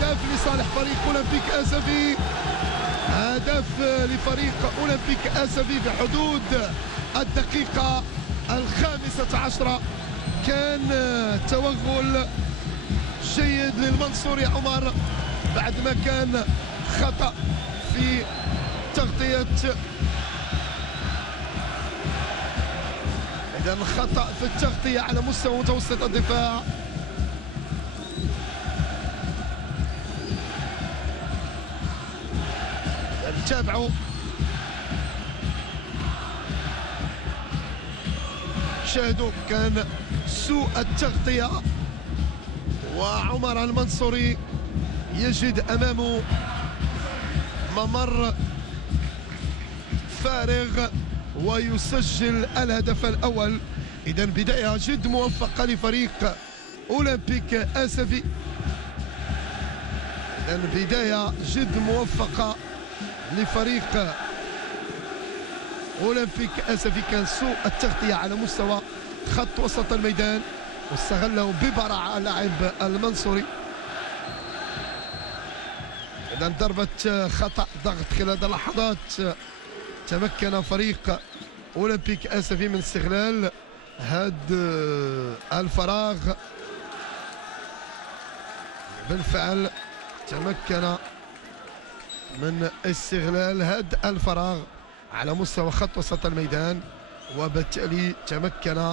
هدف لصالح فريق أولمبيك أسفي، هدف لفريق أولمبيك أسفي في حدود الدقيقة 15. كان توغل جيد للمنصوري عمر بعد ما كان خطأ في تغطية، إذا خطأ في التغطية على مستوى متوسط الدفاع. تابعوا شاهدوا، كان سوء التغطية وعمر المنصوري يجد أمامه ممر فارغ ويسجل الهدف الأول. إذا بداية جد موفقة لفريق أولمبيك أسفي، إذا بداية جد موفقة لفريق أولمبيك أسفي. كان سوء التغطية على مستوى خط وسط الميدان واستغله ببراعة اللاعب المنصوري. إذا ضربة خطأ ضغط خلال اللحظات تمكن فريق أولمبيك أسفي من استغلال هذا الفراغ. بالفعل تمكن من استغلال هذا الفراغ على مستوى خط وسط الميدان، وبالتالي تمكن